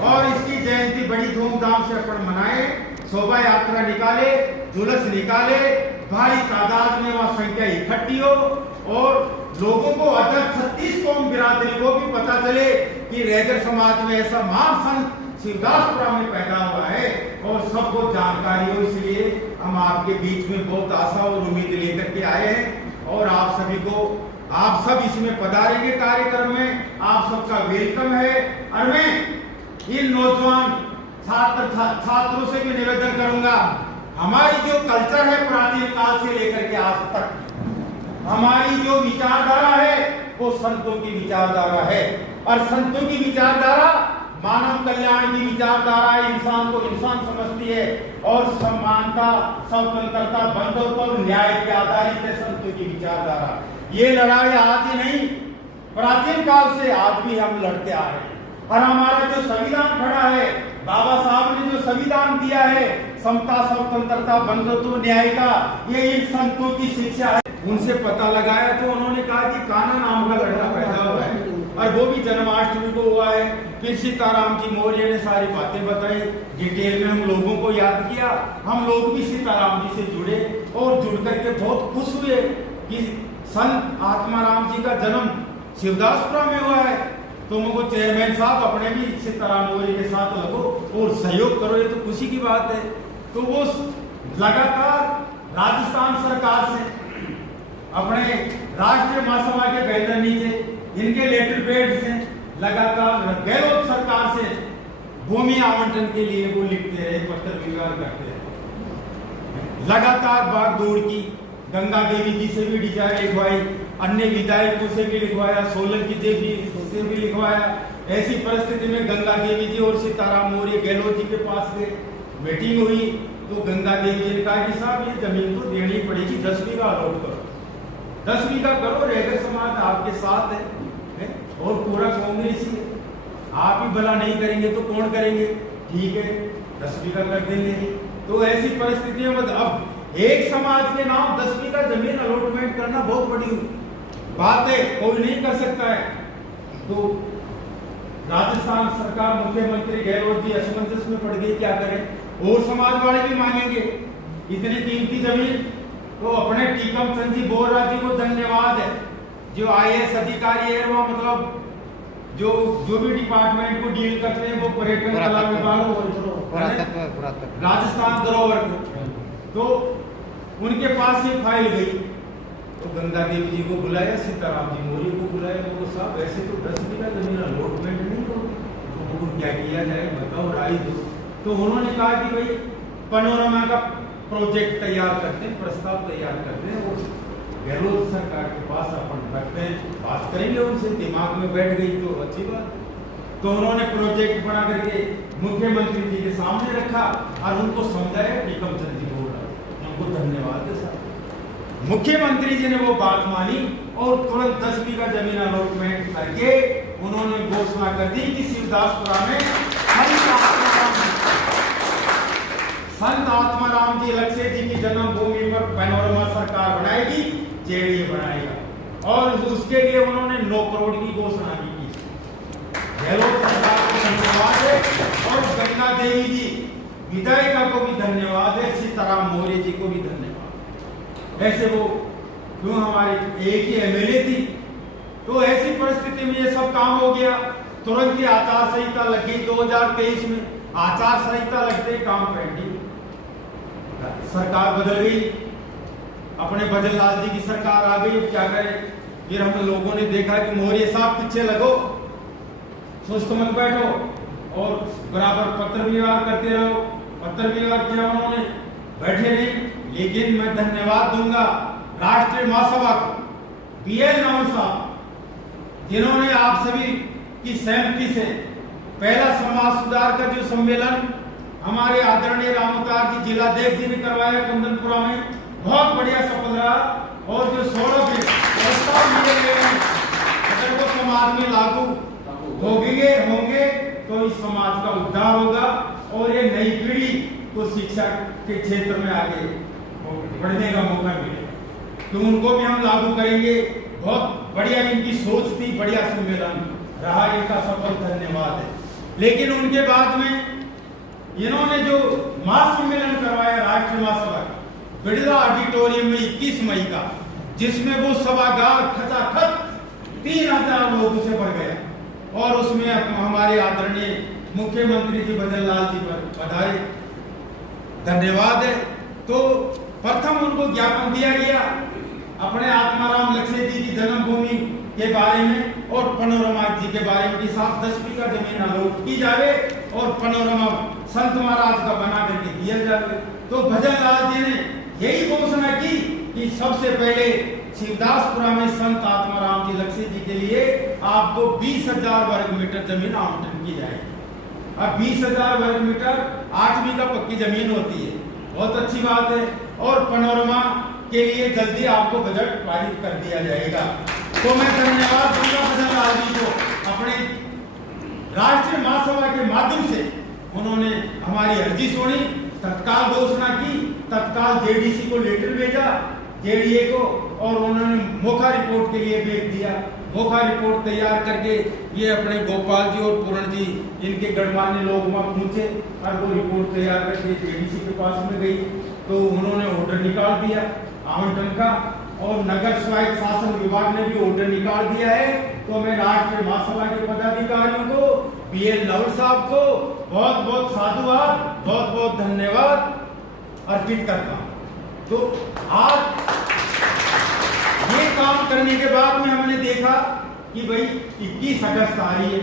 और इसकी जयंती बड़ी धूमधाम से अपन मनाए, शोभा यात्रा निकाले, जुलूस निकाले, भारी तादाद में वहाँ संख्या इकट्ठी हो और लोगों को अदर 36 कौम बिरादरी को भी पता चले कि रैगर समाज में ऐसा महान संत शिवदासपुरा में पैदा हुआ है और सबको जानकारी हो। इसलिए हम आपके बीच में बहुत आशा और उम्मीद लेकर के आए हैं और आप सभी को, आप सब इसमें पधारेंगे कार्यक्रम में, आप सबका वेलकम है। और मैं इन नौजवान छात्रों से भी निवेदन करूंगा, हमारी जो कल्चर है प्राचीन काल से लेकर के आज तक, हमारी जो विचारधारा है वो संतों की विचारधारा है और संतों की विचारधारा मानव कल्याण की विचारधारा, इंसान को इंसान समझती है और समानता, स्वतंत्रता, बंधुत्व और न्याय के आधारित है संतों की विचारधारा। ये लड़ाई आज ही नहीं, प्राचीन काल से आज भी हम लड़ते आ रहे हैं और हमारा जो संविधान खड़ा है, बाबा साहब ने जो संविधान दिया है, समता, स्वतंत्रता, बंधुत्व, न्याय का, ये इन संतों की शिक्षा है। उनसे पता लगाया तो उन्होंने कहा कि कान्हा नाम का लड़का पैदा हुआ है और वो भी जन्माष्टमी को हुआ है। फिर सीताराम जी मौर्य ने सारी बातें बताई, डिटेल में हम लोगों को याद किया। हम लोग भी सीताराम जी से जुड़े और जुड़ करके बहुत खुश हुए कि संत आत्माराम जी का जन्म शिवदासपुरा में हुआ है। तुमको चेयरमैन साहब अपने भी सीताराम मौर्य के साथ लगो और सहयोग करो, ये तो खुशी की बात है। तो वो लगातार राजस्थान सरकार से, अपने राष्ट्रीय महासभा के बैनर नीचे, इनके लेटर पैड से, लगातार गहलोत सरकार से भूमि आवंटन के लिए वो लिखते रहे, पत्र व्यवहार करते रहे। लगातार भाग दौड़ की, गंगा देवी जी से भी डिजाइन लिखवाई, अन्य विधायकों से भी लिखवाया, सोलंकी देवी से भी लिखवाया। ऐसी परिस्थिति में गंगा देवी जी और सीताराम मौर्य गहलोत जी के पास गए, मीटिंग हुई तो गंगा देवी जी ने कहा कि साहब ये जमीन तो देनी पड़ेगी, 10 बीघा अलॉट करो, 10 बीघा करो, रैगर समाज आपके साथ है और पूरा कांग्रेस ही है, आप ही भला नहीं करेंगे तो कौन करेंगे, ठीक है 10 बीघा कर देंगे। तो ऐसी परिस्थितियों में अब एक समाज के नाम 10 बीघा जमीन अलॉटमेंट करना बहुत बड़ी बात है, कोई नहीं कर सकता है। तो राजस्थान सरकार, मुख्यमंत्री गहलोत जी असमंजस में पड़ गई, क्या करें, और समाज वाले भी मांगेंगे इतनी कीमती जमीन। तो अपने टीकम चंद जी बोरा जी को धन्यवाद है, जो IAS अधिकारी है, वो मतलब जो भी डिपार्टमेंट को डील करते हैं, वो पर्यटन कला विभाग राजस्थान धरोहर को, तो उनके पास ये फाइल गई। तो गंगा देवी जी को बुलाया, सीताराम जी मौर्य को बुलाया, वो साहब ऐसे तो 10 बीघा जमीन अलॉटमेंट नहीं होगी, तो क्या किया जाए बताओ, राय दो। तो उन्होंने कहा कि भाई पैनोरमा का प्रोजेक्ट तैयार करते हैं, प्रस्ताव तैयार करते हैं, वो गहलोत सरकार के पास अपन रखते हैं, बात करेंगे उनसे, दिमाग में बैठ गई तो अच्छी बात। तो उन्होंने प्रोजेक्ट बना करके मुख्यमंत्री जी के सामने रखा और उनको समझाया, टीकम चंद जी बोल रहा, उनको धन्यवाद है सर। मुख्यमंत्री जी ने वो बात मानी और तुरंत 10 बीघा जमीन अलॉटमेंट करके उन्होंने घोषणा कर दी कि शिवदासपुरा में संत आत्माराम जी लक्ष्य जी की जन्मभूमि पर पैनोरमा सरकार बनाएगी, जेडीए बनाएगा। और उसके लिए उन्होंने 9 करोड़ की घोषणा भी की। गहलोत सरकार को धन्यवाद है और गंगा देवी जी विधायिका को भी धन्यवाद है, सीताराम मौर्य जी को भी धन्यवाद। ऐसे वो क्यों, हमारी एक ही MLA थी, तो ऐसी परिस्थिति में ये सब काम हो गया। तुरंत ही आचार संहिता लग गई 2023 में, आचार संहिता लगते काम पेंडिंग, सरकार बदल गई, अपने बजट लाल जी की सरकार आ गई, क्या करें। फिर हम लोगों ने देखा कि मौर्य साहब पीछे लगो, सुस्त मत बैठो और बराबर पत्र व्यवहार करते रहो। पत्र व्यवहार किया उन्होंने, बैठे नहीं। लेकिन मैं धन्यवाद दूंगा राष्ट्रीय महासभा को, BL रावत साहब, जिन्होंने आप सभी की सहमति से पहला समाज सुधार का जो सम्मेलन हमारे आदरणीय रामोतार जी जिलाध्यक्ष जी ने करवाया कुंदनपुरा में, बहुत बढ़िया सफल रहा। और जो 16 प्रस्ताव लिए गए हैं, अगर वो समाज में लागू होंगे तो इस समाज का उद्धार होगा और ये नई पीढ़ी को शिक्षा के क्षेत्र में आगे बढ़ने का मौका मिलेगा। तो उनको भी हम लागू करेंगे। बहुत बढ़िया इनकी सोच थी, बढ़िया सम्मेलन रहा, इनका सफल धन्यवाद है। लेकिन उनके बाद में इन्होंने जो महासम्मेलन करवाया राष्ट्रीय महासभा बिरला ऑडिटोरियम में 21 मई का, जिसमें वो सभागार खचाखच 3000 लोगों से भर गया और उसमें हमारे आदरणीय मुख्यमंत्री जी भजन लाल जी पर बधाई धन्यवाद है। तो प्रथम उनको ज्ञापन दिया गया अपने आत्माराम लक्ष्य जी की जन्मभूमि के बारे में और पनोरमा जी के बारे में कि 7-10 बीघा जमीन अलॉट की जावे और पनोरमा संत महाराज का बना करके दिया जावे। तो भजन लाल जी ने यही घोषणा की कि सबसे पहले शिवदासपुरा में संत आत्माराम जी लक्ष्य जी के लिए आपको 20,000 वर्ग मीटर जमीन आवंटन की जाएगी। अब 20,000 वर्ग मीटर 8 बीघा पक्की जमीन होती है, बहुत अच्छी बात है। और पनोरमा के लिए जल्दी आपको बजट पारित कर दिया जाएगा। तो मैं धन्यवाद दूंगा भजन लाल जी को, अपने राष्ट्रीय महासभा के माध्यम से उन्होंने हमारी अर्जी सुनी, तत्काल घोषणा की, तत्काल जेडीसी को लेटर भेजा, जेडीए को, और उन्होंने मोखा रिपोर्ट के लिए भेज दिया। मोखा रिपोर्ट तैयार करके ये अपने गोपाल जी और पूर्ण जी इनके गणमान्य लोग वहाँ पहुंचे और वो रिपोर्ट तैयार करके जेडीसी के पास में गई। तो उन्होंने ऑर्डर निकाल दिया आवंटन का, और नगर स्वायत्त शासन विभाग ने भी ऑर्डर निकाल दिया है। तो मैं राष्ट्रीय महासभा के पदाधिकारियों को, बीएल लवल साहब को बहुत बहुत साधुवाद, बहुत बहुत धन्यवाद अर्पित करता हूँ। तो आज ये काम करने के बाद में हमने देखा कि भाई 21 अगस्त आ रही है,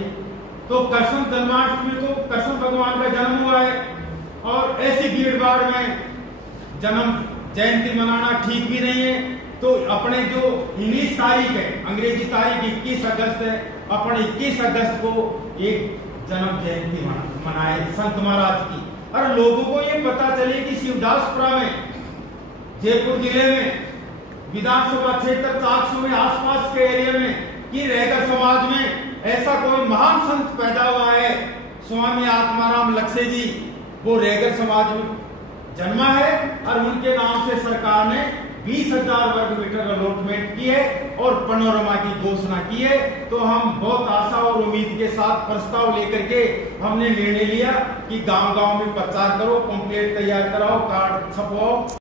तो कृष्ण जन्माष्टमी में तो कृष्ण भगवान का जन्म हुआ है, और ऐसी भीड़ भाड़ में जन्म जयंती मनाना ठीक भी नहीं है। तो अपने जो इंग्लिश तारीख है, अंग्रेजी तारीख 21 अगस्त है, अपन 21 अगस्त को एक जन्म जयंती मनाए संत महाराज की, और लोगों को ये पता चले कि शिवदासपुरा में, जयपुर जिले में, विधानसभा क्षेत्र 400 में आसपास के एरिया में, कि रैगर समाज में ऐसा कोई महान संत पैदा हुआ है, स्वामी आत्माराम लक्ष्य जी, वो रैगर समाज में जन्मा है, और उनके नाम से सरकार ने 20,000 वर्ग मीटर अलॉटमेंट की है और पनोरमा की घोषणा की है। तो हम बहुत आशा और उम्मीद के साथ प्रस्ताव लेकर के हमने निर्णय लिया कि गांव-गांव में प्रचार करो, पंपलेट तैयार कराओ, कार्ड छपवाओ।